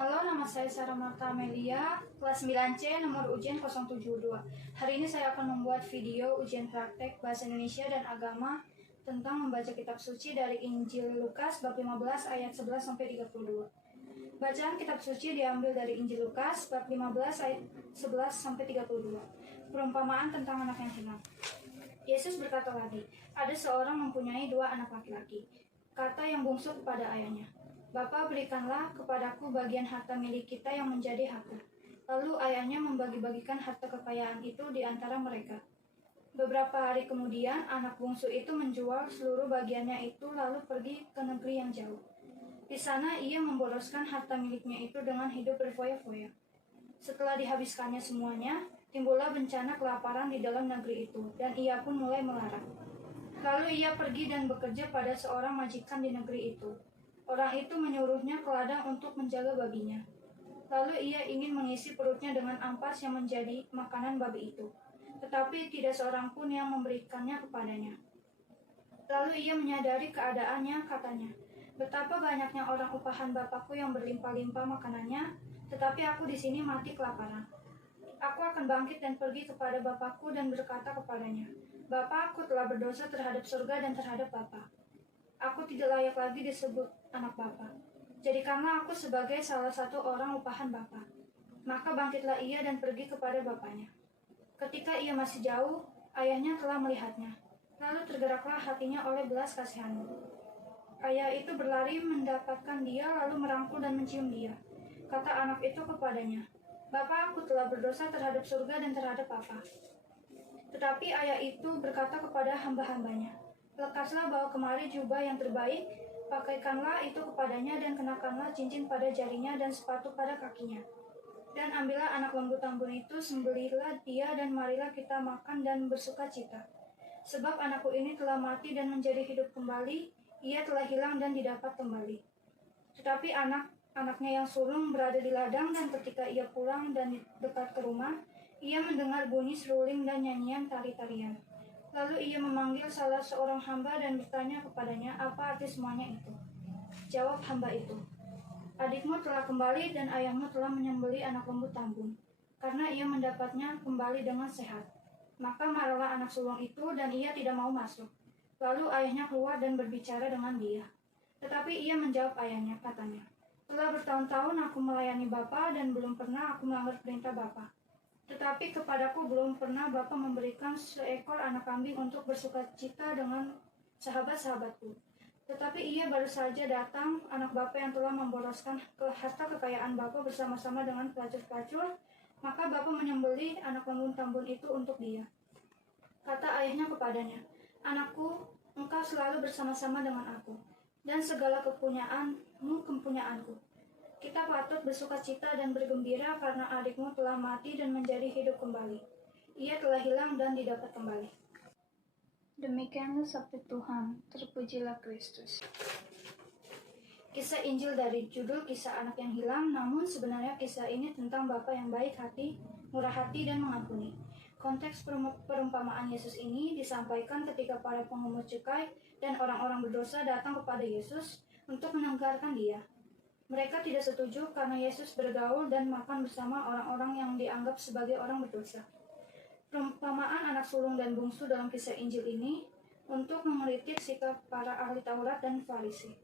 Halo, nama saya Sarah Marta Amelia, kelas 9C, nomor ujian 072. Hari ini saya akan membuat video ujian praktek Bahasa Indonesia dan Agama tentang membaca kitab suci dari Injil Lukas bab 15 ayat 11-32. Bacaan kitab suci diambil dari Injil Lukas bab 15 ayat 11-32. Perumpamaan tentang anak yang hilang. Yesus berkata lagi, ada seorang mempunyai 2 anak laki-laki. Kata yang bungsu kepada ayahnya, Bapa, berikanlah kepadaku bagian harta milik kita yang menjadi hakku. Lalu ayahnya membagi-bagikan harta kekayaan itu di antara mereka. Beberapa hari kemudian, anak bungsu itu menjual seluruh bagiannya itu lalu pergi ke negeri yang jauh. Di sana ia memboroskan harta miliknya itu dengan hidup berfoya-foya. Setelah dihabiskannya semuanya, timbullah bencana kelaparan di dalam negeri itu, dan ia pun mulai melarat. Lalu ia pergi dan bekerja pada seorang majikan di negeri itu. Orang itu menyuruhnya ke ladang untuk menjaga babinya. Lalu ia ingin mengisi perutnya dengan ampas yang menjadi makanan babi itu. Tetapi tidak seorang pun yang memberikannya kepadanya. Lalu ia menyadari keadaannya, katanya, betapa banyaknya orang upahan Bapakku yang berlimpah-limpah makanannya, tetapi aku di sini mati kelaparan. Aku akan bangkit dan pergi kepada Bapakku dan berkata kepadanya, Bapa, aku telah berdosa terhadap surga dan terhadap Bapa. Aku tidak layak lagi disebut anak Bapa. Jadikanlah aku sebagai salah satu orang upahan Bapa. Maka bangkitlah ia dan pergi kepada bapaknya. Ketika ia masih jauh, ayahnya telah melihatnya. Lalu tergeraklah hatinya oleh belas kasihannya. Ayah itu berlari mendapatkan dia, lalu merangkul dan mencium dia. Kata anak itu kepadanya, Bapa, aku telah berdosa terhadap surga dan terhadap Bapa. Tetapi ayah itu berkata kepada hamba-hambanya, lekaslah bawa kemari jubah yang terbaik, pakaikanlah itu kepadanya dan kenakanlah cincin pada jarinya dan sepatu pada kakinya. Dan ambillah anak lembu tambun itu, sembelihlah dia dan marilah kita makan dan bersuka cita. Sebab anakku ini telah mati dan menjadi hidup kembali, ia telah hilang dan didapat kembali. Tetapi anaknya yang sulung berada di ladang dan ketika ia pulang dan dekat ke rumah, ia mendengar bunyi seruling dan nyanyian tari-tarian. Lalu ia memanggil salah seorang hamba dan bertanya kepadanya apa arti semuanya itu. Jawab hamba itu, adikmu telah kembali dan ayahmu telah menyembelih anak lembu tambun, karena ia mendapatnya kembali dengan sehat. Maka marahlah anak sulung itu dan ia tidak mau masuk. Lalu ayahnya keluar dan berbicara dengan dia. Tetapi ia menjawab ayahnya, katanya, telah bertahun-tahun aku melayani Bapa dan belum pernah aku melanggar perintah Bapa. Tetapi kepadaku belum pernah Bapa memberikan seekor anak kambing untuk bersuka cita dengan sahabat-sahabatku. Tetapi ia baru saja datang, anak Bapa yang telah memboroskan harta kekayaan Bapa bersama-sama dengan pelacur-pelacur, maka Bapa menyembelih anak lembu tambun itu untuk dia. Kata ayahnya kepadanya, anakku, engkau selalu bersama-sama dengan aku, dan segala kepunyaanku. Kita patut bersuka cita dan bergembira karena adikmu telah mati dan menjadi hidup kembali. Ia telah hilang dan didapat kembali. Demikianlah sabda Tuhan, terpujilah Kristus. Kisah Injil dari judul Kisah Anak yang Hilang, namun sebenarnya kisah ini tentang Bapa yang baik hati, murah hati, dan mengampuni. Konteks perumpamaan Yesus ini disampaikan ketika para pungut cukai dan orang-orang berdosa datang kepada Yesus untuk menenggarkan dia. Mereka tidak setuju karena Yesus bergaul dan makan bersama orang-orang yang dianggap sebagai orang berdosa. Perumpamaan anak sulung dan bungsu dalam kisah Injil ini untuk mengkritik sikap para ahli Taurat dan Farisi.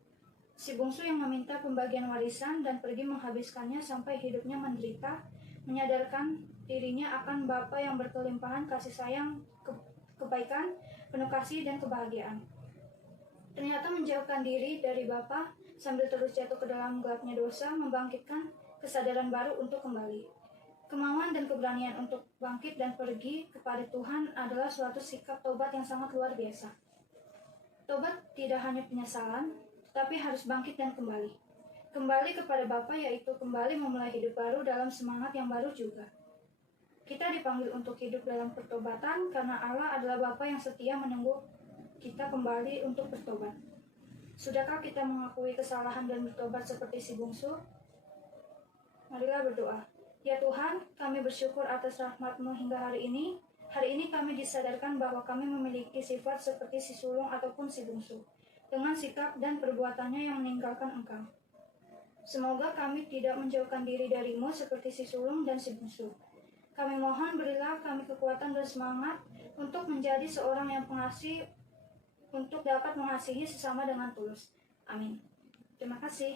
Si bungsu yang meminta pembagian warisan dan pergi menghabiskannya sampai hidupnya menderita, menyadarkan dirinya akan Bapa yang berkelimpahan kasih sayang, kebaikan, penuh kasih, dan kebahagiaan. Ternyata menjauhkan diri dari Bapa sambil terus jatuh ke dalam gelapnya dosa membangkitkan kesadaran baru untuk kembali. Kemauan dan keberanian untuk bangkit dan pergi kepada Tuhan adalah suatu sikap tobat yang sangat luar biasa. Tobat tidak hanya penyesalan, tetapi harus bangkit dan kembali. Kembali kepada Bapa, yaitu kembali memulai hidup baru dalam semangat yang baru juga. Kita dipanggil untuk hidup dalam pertobatan karena Allah adalah Bapa yang setia menunggu kita kembali untuk bertobat. Sudahkah kita mengakui kesalahan dan bertobat seperti si bungsu? Marilah berdoa. Ya Tuhan, kami bersyukur atas rahmat-Mu hingga hari ini. Hari ini kami disadarkan bahwa kami memiliki sifat seperti si sulung ataupun si bungsu, dengan sikap dan perbuatannya yang meninggalkan Engkau. Semoga kami tidak menjauhkan diri darimu seperti si sulung dan si bungsu. Kami mohon berilah kami kekuatan dan semangat untuk menjadi seorang yang pengasih, untuk dapat mengasihi sesama dengan tulus. Amin. Terima kasih.